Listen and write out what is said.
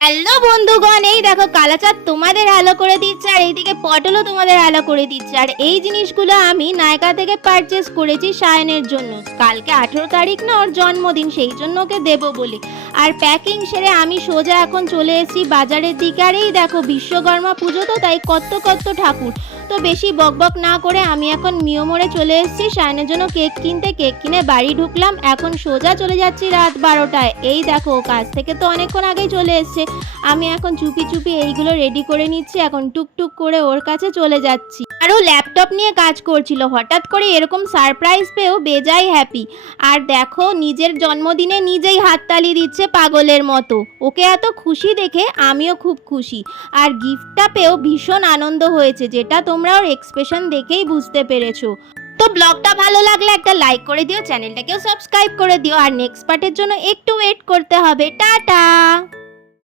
Hello বন্ধুগণ, এই দেখো কালাচাঁদ তোমাদের আলো করে দিচ্ছে আর এইদিকে পটলও তোমাদের আলো করে দিচ্ছে। আর এই জিনিসগুলো আমি নায়কা থেকে পারচেস করেছি সায়নের জন্য। কালকে 18 তারিখ না ওর জন্মদিন, সেই জন্য ওকে দেবো বলে। আর প্যাকিং সেরে আমি সোজা এখন চলে এসেছি বাজারের দিকে। আর এই দেখো বিশ্বকর্মা পুজো তো, তাই কত কত ঠাকুর। তো বেশি বকবক না করে আমি এখন মিয়মোড়ে চলে এসেছি সায়নের জন্য কেক কিনতে। কেক কিনে বাড়ি ঢুকলাম, এখন সোজা চলে যাচ্ছি রাত 12টায়। এই দেখো কাজ থেকে তো অনেকক্ষণ আগেই চলে এসছে। আমি এখন চুপি চুপি এইগুলো রেডি করে নিচ্ছি, এখন টুকটুক করে ওর কাছে চলে যাচ্ছি। আর ও ল্যাপটপ নিয়ে কাজ করছিল, হঠাৎ করে এরকম সারপ্রাইজ পেয়েও বেজায় হ্যাপি। আর দেখো নিজের জন্মদিনে নিজেই হাততালি দিচ্ছে পাগলের মতো। ওকে এত খুশি দেখে আমিও খুব খুশি। আর গিফটটা পেয়েও ভীষণ আনন্দ হয়েছে, যেটা তোমরা ওর এক্সপ্রেশন দেখেই বুঝতে পেরেছো। তো ব্লগটা ভালো লাগলে একটা লাইক করে দিও, চ্যানেলটাকেও সাবস্ক্রাইব করে দিও। আর নেক্সট পার্টের জন্য একটু ওয়েট করতে হবে। টাটা।